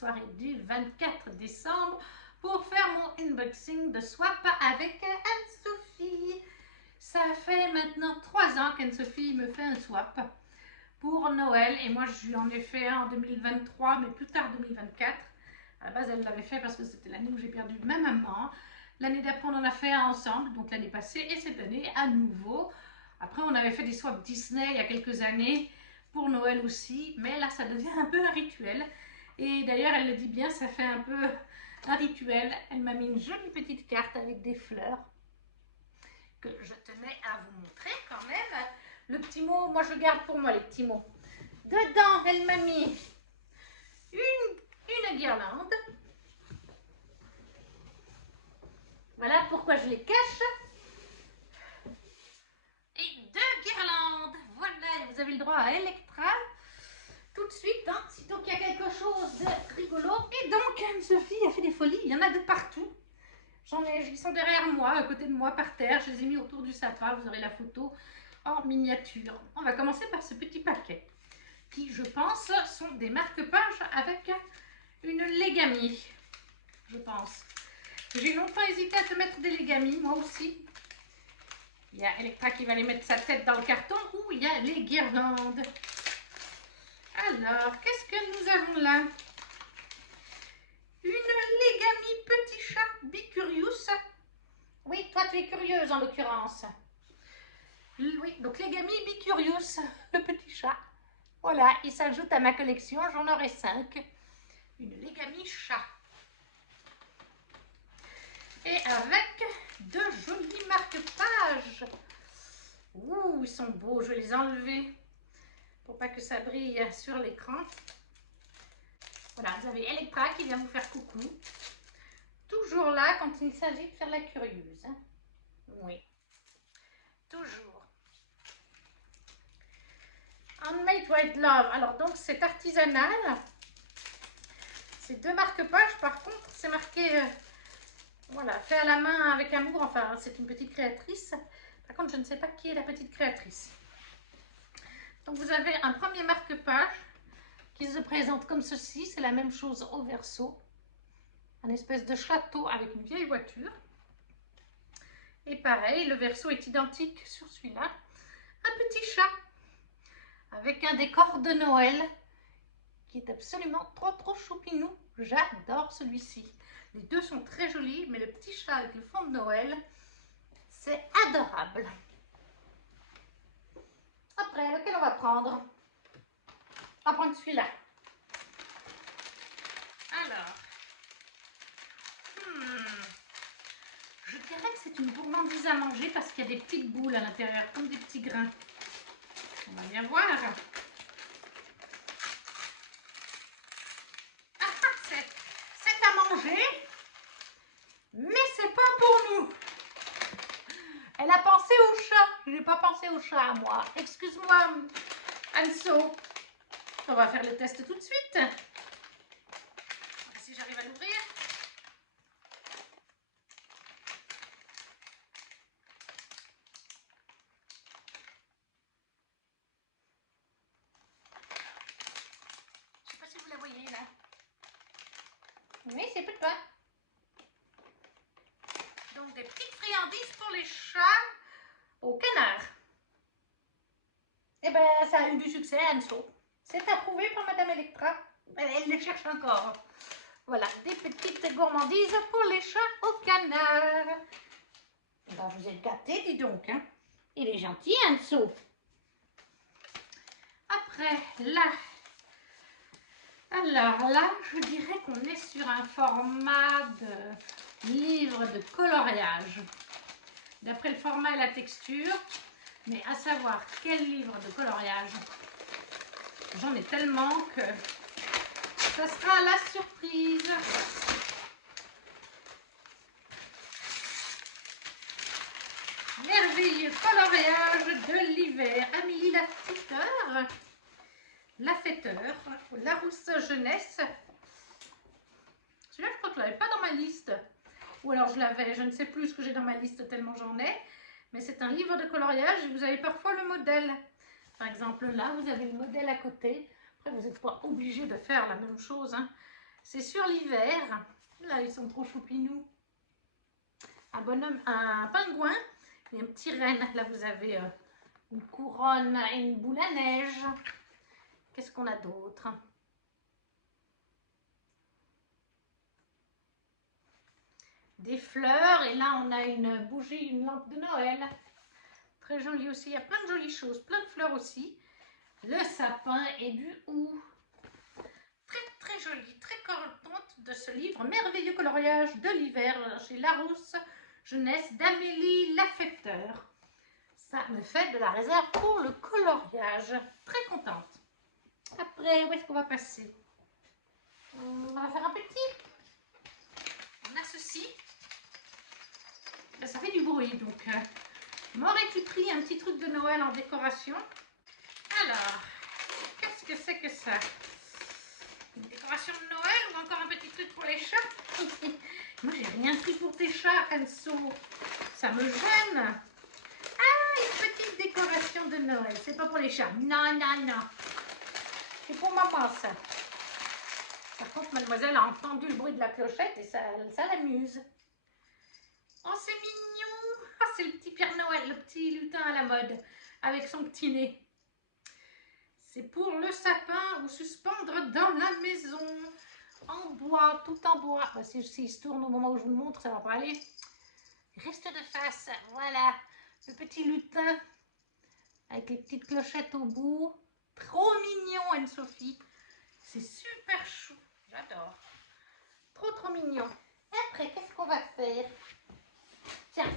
soirée du 24 décembre pour faire mon unboxing de swap avec Anne-Sophie. Ça fait maintenant 3 ans qu'Anne-Sophie me fait un swap pour Noël et moi je lui en ai fait un en 2023 mais plus tard 2024. À la base elle l'avait fait parce que c'était l'année où j'ai perdu ma maman. L'année d'après on en a fait un ensemble, donc l'année passée et cette année à nouveau. Après on avait fait des swaps Disney il y a quelques années pour Noël aussi, mais là ça devient un peu un rituel. Et d'ailleurs elle le dit bien, ça fait un peu un rituel. Elle m'a mis une jolie petite carte avec des fleurs que je tenais à vous montrer quand même. Le petit mot, moi je garde pour moi les petits mots. Dedans elle m'a mis une guirlande. Voilà pourquoi je les cache. Et 2 guirlandes. Voilà, vous avez le droit à Electra. Tout de suite, hein, sitôt qu'il y a quelque chose de rigolo. Et donc, Anne-Sophie a fait des folies. Il y en a de partout. Ils sont derrière moi, à côté de moi, par terre. Je les ai mis autour du sapin. Vous aurez la photo en miniature. On va commencer par ce petit paquet qui, je pense, sont des marque-pages avec une légami. Je pense. J'ai longtemps hésité à te mettre des légamis, moi aussi. Il y a Electra qui va aller mettre sa tête dans le carton où il y a les guirlandes. Alors, qu'est-ce que nous avons là? Une légami petit chat Bicurious. Oui, toi tu es curieuse en l'occurrence. Oui, donc légami Bicurious, le petit chat. Voilà, il s'ajoute à ma collection, j'en aurai 5. Une légami chat. Et avec 2 jolis marque-pages. Ouh, ils sont beaux, je vais les enlever pour pas que ça brille sur l'écran. Voilà, vous avez Electra qui vient vous faire coucou. Toujours là quand il s'agit de faire la curieuse. Oui, toujours. Handmade White Love. Alors donc c'est artisanal. C'est 2 marque-pages. Par contre, c'est marqué, voilà, fait à la main avec amour. Enfin, c'est une petite créatrice. Par contre, je ne sais pas qui est la petite créatrice. Donc vous avez un premier marque-page qui se présente comme ceci. C'est la même chose au verso. Un espèce de château avec une vieille voiture. Et pareil, le verso est identique sur celui-là. Un petit chat avec un décor de Noël qui est absolument trop choupinou. J'adore celui-ci. Les deux sont très jolis, mais le petit chat avec le fond de Noël, c'est adorable. Après, lequel on va prendre? On va prendre celui-là. Alors, je dirais que c'est une gourmandise à manger parce qu'il y a des petites boules à l'intérieur, comme des petits grains. On va bien voir. C'est à manger, mais c'est pas pour nous. Elle a pensé au chat. Je n'ai pas pensé au chat, moi. Excuse-moi, Anso. On va faire le test tout de suite. Si j'arrive à l'ouvrir. Je ne sais pas si vous la voyez là. Oui, c'est plus de pain. Donc des petites friandises pour les chats au canard. Eh ben, ça a eu du succès, Anso. C'est approuvé par Madame Electra. Elle les cherche encore. Voilà, des petites gourmandises pour les chats au canard. Ben, vous êtes gâtés, dis donc. Hein. Il est gentil, Anso. Après, là. Alors là, je dirais qu'on est sur un format de livre de coloriage. D'après le format et la texture, mais à savoir quel livre de coloriage. J'en ai tellement que ça sera la surprise. Merveilleux coloriage de l'hiver. Amélie la fêteur, la rousse jeunesse. Celui-là, je crois que je ne l'avais pas dans ma liste. Ou alors je l'avais, je ne sais plus ce que j'ai dans ma liste tellement j'en ai. Mais c'est un livre de coloriage et vous avez parfois le modèle. Par exemple, là, vous avez le modèle à côté. Après, vous n'êtes pas obligé de faire la même chose. Hein. C'est sur l'hiver. Là, ils sont trop choupinous. Un bonhomme, un pingouin et un petit renne. Là, vous avez une couronne et une boule à neige. Qu'est-ce qu'on a d'autre? Des fleurs. Et là, on a une bougie, une lampe de Noël. Très jolie aussi. Il y a plein de jolies choses. Plein de fleurs aussi. Le sapin et du hou. Très jolie, très contente de ce livre merveilleux coloriage de l'hiver chez Larousse Jeunesse d'Amélie Lafetteur. Ça me fait de la réserve pour le coloriage. Très contente. Après, où est-ce qu'on va passer? On va faire un petit. On a ceci. Ça fait du bruit, donc m'aurais-tu pris un petit truc de Noël en décoration? Alors, qu'est-ce que c'est que ça? Une décoration de Noël ou encore un petit truc pour les chats? Moi, j'ai rien pris pour tes chats, Enso. Ça me gêne. Ah, une petite décoration de Noël. C'est pas pour les chats. Non, non, non. C'est pour maman, ça. Par contre, mademoiselle a entendu le bruit de la clochette et ça l'amuse. Oh, c'est mignon. Ah, c'est le petit Père Noël, le petit lutin à la mode, avec son petit nez. C'est pour le sapin ou suspendre dans la maison. En bois, tout en bois. Bah, s'il se tourne au moment où je vous le montre, ça va pas aller. Reste de face, voilà. Le petit lutin avec les petites clochettes au bout. Trop mignon, Anne-Sophie. C'est super chou. J'adore. Trop mignon. Après, qu'est-ce qu'on va faire? Tiens.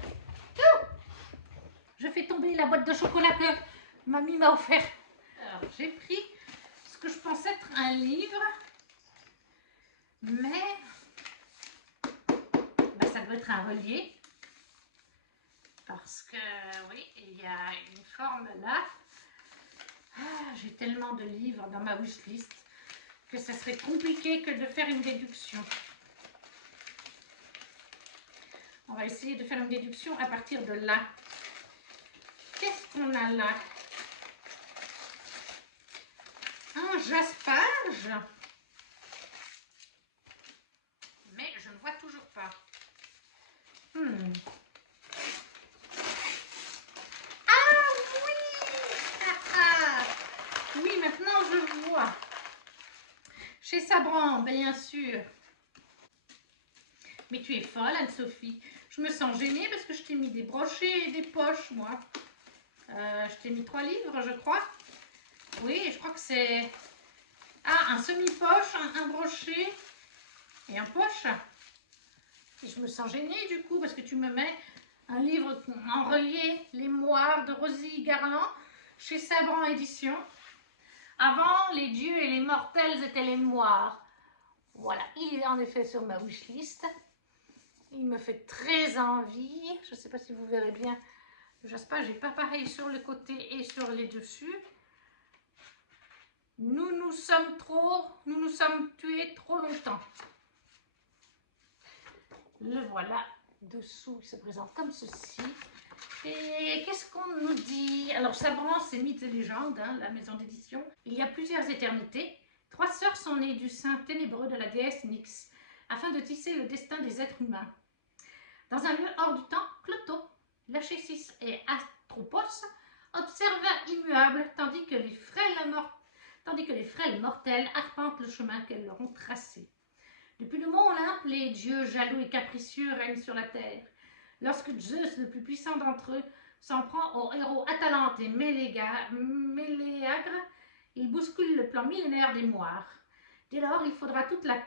Je fais tomber la boîte de chocolat que mamie m'a offert. Alors, j'ai pris ce que je pensais être un livre. Mais ben, ça doit être un relié. Parce que, oui, il y a une forme là. Ah, j'ai tellement de livres dans ma wishlist que ça serait compliqué que de faire une déduction. On va essayer de faire une déduction à partir de là. Qu'est-ce qu'on a là? Un jaspage. Mais je ne vois toujours pas. Ah oui! Oui, maintenant je vois. Chez Sabran, bien sûr. Mais tu es folle, Anne-Sophie. Je me sens gênée parce que je t'ai mis des brochets et des poches, moi. Je t'ai mis 3 livres, je crois. Oui, je crois que c'est... Ah, un semi-poche, un brochet et un poche. Et je me sens gênée du coup parce que tu me mets un livre en relié, Les Moires de Rosie Garland, chez Sabran Éditions. Avant, les dieux et les mortels étaient les moires. Voilà, il est en effet sur ma wishlist. Il me fait très envie. Je ne sais pas si vous verrez bien. Le jaspage n'est pas pareil sur le côté et sur les dessus. Nous nous sommes tués trop longtemps. Le voilà. Dessous, il se présente comme ceci. Et qu'est-ce qu'on nous dit? Alors, Sabran, c'est Mythes et légendes, hein, la maison d'édition. Il y a plusieurs éternités. 3 sœurs sont nées du sein ténébreux de la déesse Nyx, afin de tisser le destin des êtres humains. Dans un lieu hors du temps, Cloto, Lachésis et Atropos observent immuables, tandis que les frêles mortels arpentent le chemin qu'elles leur ont tracé. Depuis le mont Olympe, les dieux jaloux et capricieux règnent sur la terre. Lorsque Zeus, le plus puissant d'entre eux, s'en prend aux héros Atalante et Méléagre, il bouscule le plan millénaire des Moires. Dès lors, il faudra toute la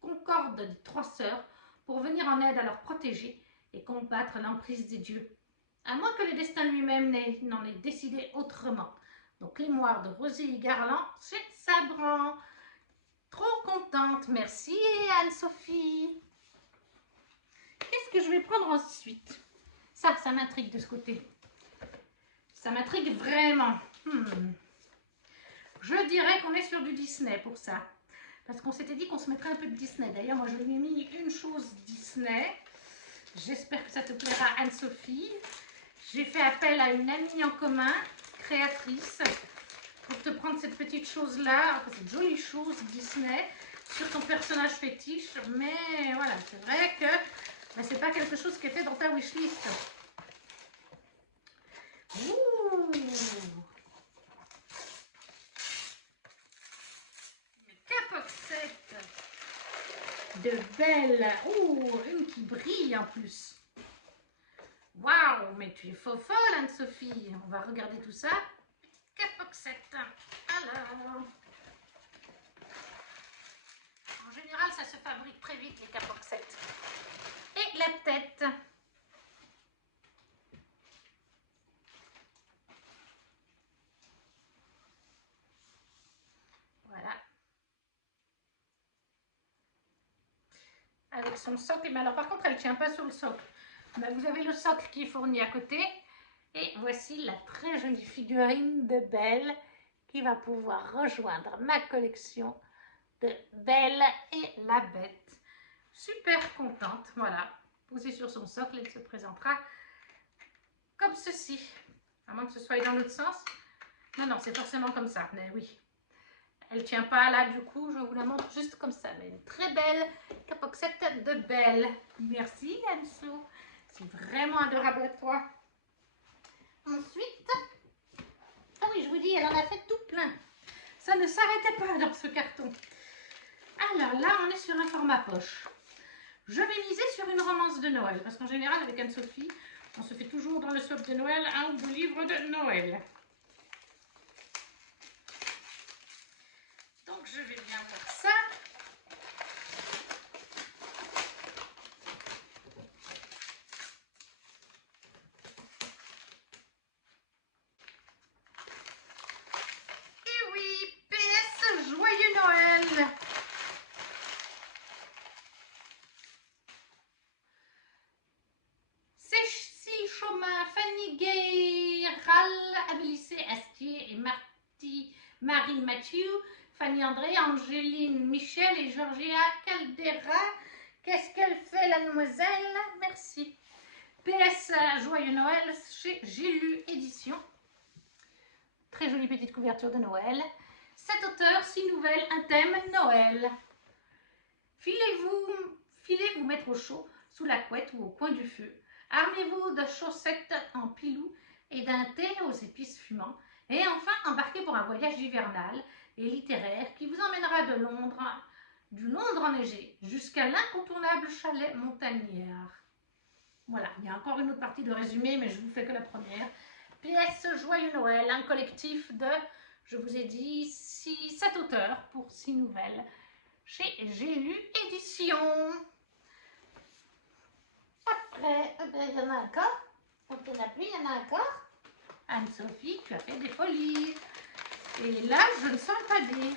concorde des 3 sœurs pour venir en aide à leurs protégés et combattre l'emprise des dieux. À moins que le destin lui-même n'en ait décidé autrement. Donc, Les Moires de Rosie Garland chez Sabran. Trop contente, merci Anne-Sophie. Qu'est-ce que je vais prendre ensuite? Ça m'intrigue de ce côté. Ça m'intrigue vraiment. Je dirais qu'on est sur du Disney pour ça. Parce qu'on s'était dit qu'on se mettrait un peu de Disney. D'ailleurs, moi, je lui ai mis une chose Disney. J'espère que ça te plaira, Anne-Sophie. J'ai fait appel à une amie en commun, créatrice, pour te prendre cette petite chose-là, cette jolie chose Disney, sur ton personnage fétiche, mais voilà, c'est vrai que c'est pas quelque chose qui était dans ta wishlist. Ouh, une capoxette de Belle. Ouh, une qui brille en plus. Waouh, mais tu es folle, Anne-Sophie. On va regarder tout ça. Capoxette. Alors, en général, ça se fabrique très vite, les capoxettes. Et la tête. Voilà. Avec son socle. Mais alors, par contre, elle ne tient pas sur le socle. Mais vous avez le socle qui est fourni à côté. Et voici la très jolie figurine de Belle qui va pouvoir rejoindre ma collection de Belle et la Bête. Super contente, voilà. Posée sur son socle, elle se présentera comme ceci. À moins que ce soit dans l'autre sens. Non, non, c'est forcément comme ça, mais oui. Elle ne tient pas là, du coup, je vous la montre juste comme ça. Mais une très belle capoxette de Belle. Merci, Anso. C'est vraiment adorable à toi. Ensuite, ah oui, je vous dis, elle en a fait tout plein. Ça ne s'arrêtait pas dans ce carton. Alors là, on est sur un format poche. Je vais miser sur une romance de Noël, parce qu'en général, avec Anne-Sophie, on se fait toujours dans le swap de Noël un ou deux livres de Noël. Donc, je vais bien faire ça. Et oui, PS, joyeux Noël! Cécile Chaumin, Fanny Guéral, Abélissé Astier et Marie Mathieu, Fanny André, Angéline Michel et Georgia Caldera. Qu'est-ce qu'elle fait, la demoiselle? Merci. PS, joyeux Noël chez J'ai lu Édition. Très jolie petite couverture de Noël. 7 auteurs, 6 nouvelles, un thème Noël. Filez vous mettre au chaud sous la couette ou au coin du feu. Armez-vous de chaussettes en pilou et d'un thé aux épices fumants. Et enfin, embarquez pour un voyage hivernal et littéraire qui vous emmènera du Londres enneigé jusqu'à l'incontournable chalet montagnard. Voilà, il y a encore une autre partie de résumé, mais je vous fais que la première. PS Joyeux Noël, un collectif de, je vous ai dit, 7 auteurs pour 6 nouvelles chez J'ai lu Édition. Après, il y en a encore. Quand il n'y en a plus, il y en a encore. Anne-Sophie, tu as fait des folies. Et là, je ne saurais pas dire.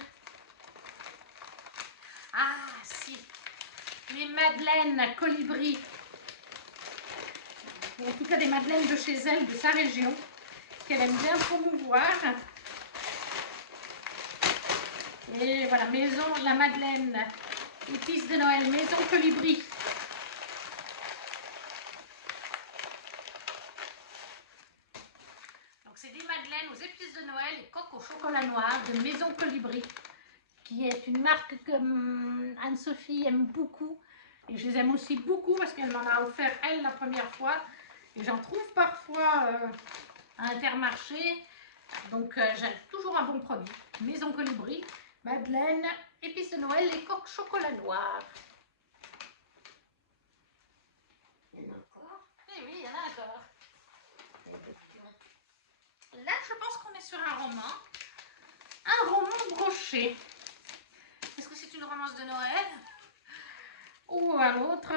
Ah, si. Les madeleines colibri. En tout cas, des madeleines de chez elle, de sa région, qu'elle aime bien promouvoir. Et voilà, maison, la madeleine, épices de Noël, maison colibri. Donc, c'est des madeleines aux épices de Noël et coque au chocolat noir de Maison Colibri, qui est une marque que Anne-Sophie aime beaucoup. Et je les aime aussi beaucoup parce qu'elle m'en a offert, elle, la première fois. Et j'en trouve parfois à Intermarché. Donc, j'ai toujours un bon produit. Maison Colibri, madeleine, épices de Noël et coque chocolat noir. Il y en a encore? Eh oui, il y en a encore. Là, je pense qu'on est sur un roman. Un roman broché. Est-ce que c'est une romance de Noël? Ou un autre?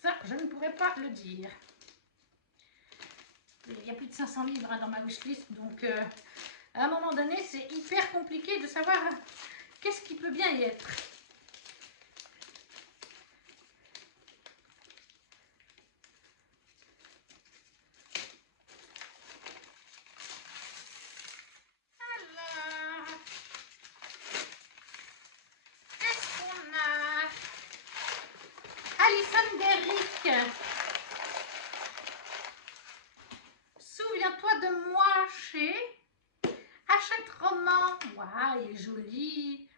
Ça, je ne pourrais pas le dire. Il y a plus de 500 livres dans ma wishlist, donc à un moment donné, c'est hyper compliqué de savoir qu'est-ce qui peut bien y être. Alors, qu'est-ce qu'on a? Alison Derrick. Souviens-toi de moi chez Hachette Roman. Waouh, il est joli.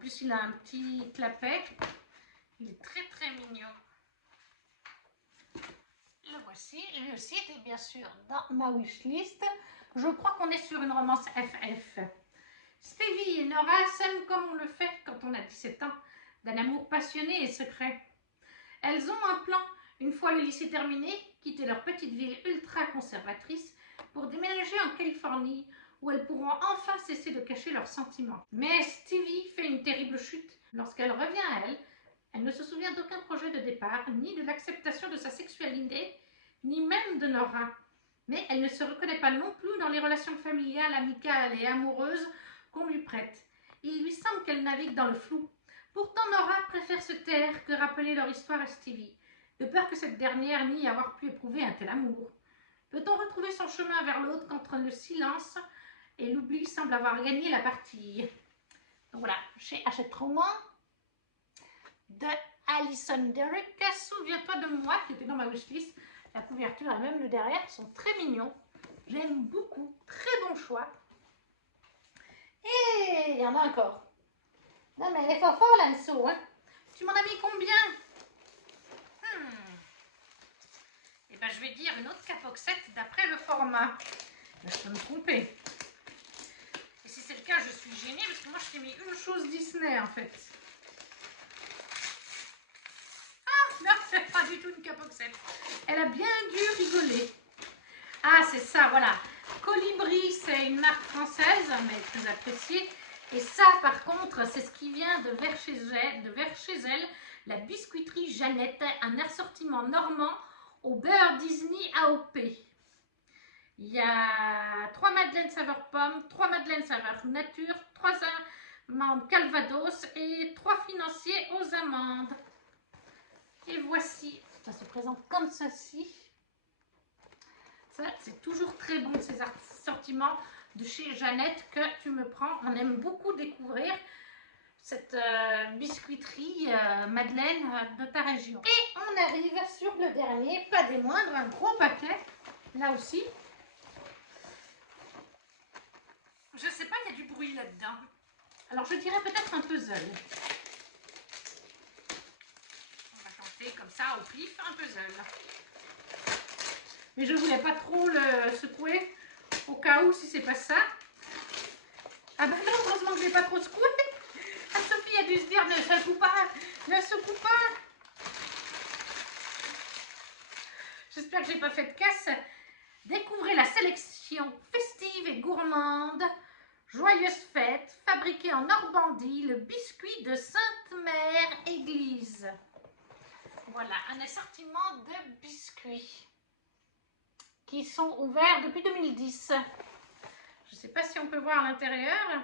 plus, il a un petit clapet. Il est très très mignon. Le voici. Lui aussi était bien sûr dans ma wishlist. Je crois qu'on est sur une romance FF. Stevie et Nora s'aiment comme on le fait quand on a 17 ans, d'un amour passionné et secret. Elles ont un plan, une fois le lycée terminé, quitter leur petite ville ultra conservatrice pour déménager en Californie, où elles pourront enfin cesser de cacher leurs sentiments. Mais Stevie fait une terrible chute. Lorsqu'elle revient à elle, elle ne se souvient d'aucun projet de départ, ni de l'acceptation de sa sexualité, ni même de Nora. Mais elle ne se reconnaît pas non plus dans les relations familiales, amicales et amoureuses qu'on lui prête. Il lui semble qu'elle navigue dans le flou. Pourtant, Nora préfère se taire que rappeler leur histoire à Stevie, de peur que cette dernière nie avoir pu éprouver un tel amour. Peut-on retrouver son chemin vers l'autre quand le silence et l'oubli semblent avoir gagné la partie? Donc voilà, chez Hachette Roman de Alison Derrick. Souviens-toi de moi, qui était dans ma wishlist. La couverture et même le derrière sont très mignons. J'aime beaucoup. Très bon choix. Et il y en a encore. Non mais elle est fort fort l'Anso, hein. Tu m'en as mis combien? Eh ben je vais dire une autre capoxette d'après le format. Là, je peux me tromper. Et si c'est le cas, je suis gênée parce que moi je t'ai mis une chose Disney en fait. Ah non, c'est pas du tout une capoxette. Elle a bien dû rigoler. Ah c'est ça, voilà. Colibri, c'est une marque française, mais très appréciée. Et ça, par contre, c'est ce qui vient de vers chez elle, la biscuiterie Jeannette, un assortiment normand au beurre Disney AOP. Il y a 3 madeleines saveur pomme, 3 madeleines saveur nature, 3 amandes calvados et 3 financiers aux amandes. Et voici, ça se présente comme ceci. Ça, c'est toujours très bon, ces assortiments de chez Jeannette que tu me prends. On aime beaucoup découvrir cette biscuiterie Madeleine de ta région. Et on arrive sur le dernier, pas des moindres, un gros paquet, là aussi. Je sais pas, il y a du bruit là-dedans. Alors je dirais peut-être un puzzle. On va tenter comme ça au pif, un puzzle. Mais je voulais pas trop le secouer au cas où si c'est pas ça. Ah ben non, heureusement que je l'ai pas trop secoué. Anne-Sophie a dû se dire ne secoue pas, ne secoue pas. J'espère que j'ai pas fait de casse. Découvrez la sélection festive et gourmande. Joyeuse fête, fabriquée en Normandie, le biscuit de Sainte-Mère Église. Voilà, un assortiment de biscuits qui sont ouverts depuis 2010. Je ne sais pas si on peut voir l'intérieur.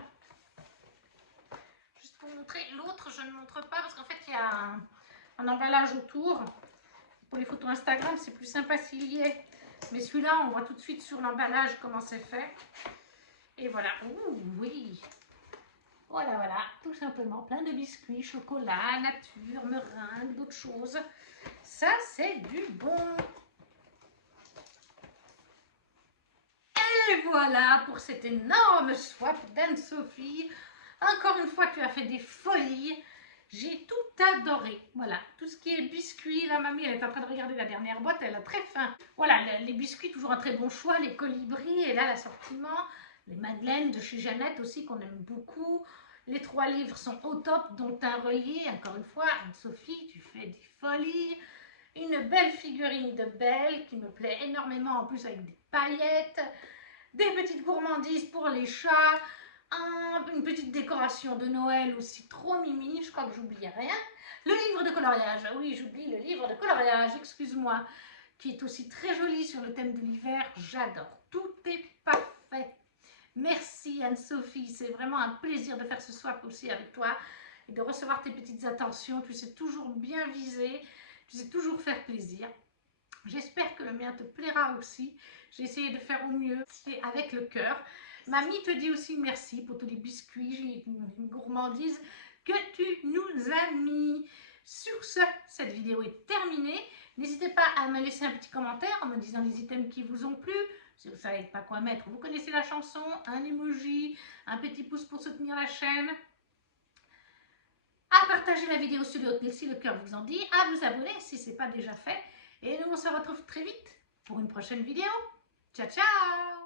Juste pour montrer. L'autre, je ne montre pas parce qu'en fait, il y a un emballage autour. Pour les photos Instagram, c'est plus sympa s'il y est. Mais celui-là, on voit tout de suite sur l'emballage comment c'est fait. Et voilà. Ouh, oui. Voilà, voilà. Tout simplement. Plein de biscuits, chocolat, nature, meringue, d'autres choses. Ça, c'est du bon. Et voilà pour cette énorme swap d'Anne-Sophie. Encore une fois, tu as fait des folies. J'ai tout adoré. Voilà, tout ce qui est biscuits. La mamie, elle est en train de regarder la dernière boîte. Elle a très faim. Voilà, les biscuits, toujours un très bon choix. Les colibris, et là, l'assortiment. Les madeleines de chez Jeannette aussi, qu'on aime beaucoup. Les 3 livres sont au top, dont un relié. Encore une fois, Anne-Sophie, tu fais des folies. Une belle figurine de Belle qui me plaît énormément, en plus avec des paillettes. Des petites gourmandises pour les chats. Une petite décoration de Noël aussi trop mimi, je crois que j'oublie rien. Le livre de coloriage, oui j'oublie le livre de coloriage, excuse-moi, qui est aussi très joli sur le thème de l'hiver, j'adore, tout est parfait. Merci Anne-Sophie, c'est vraiment un plaisir de faire ce swap aussi avec toi et de recevoir tes petites attentions, tu sais toujours bien viser, tu sais toujours faire plaisir. J'espère que le mien te plaira aussi. J'ai essayé de faire au mieux, c'est avec le cœur. Mamie te dit aussi merci pour tous les biscuits, une gourmandise que tu nous as mis. Sur ce, cette vidéo est terminée. N'hésitez pas à me laisser un petit commentaire en me disant les items qui vous ont plu. Si vous ne savez pas quoi mettre, vous connaissez la chanson, un emoji, un petit pouce pour soutenir la chaîne. à partager la vidéo sur les hauts si le cœur vous en dit, à vous abonner si ce n'est pas déjà fait. Et nous on se retrouve très vite pour une prochaine vidéo. Ciao, ciao!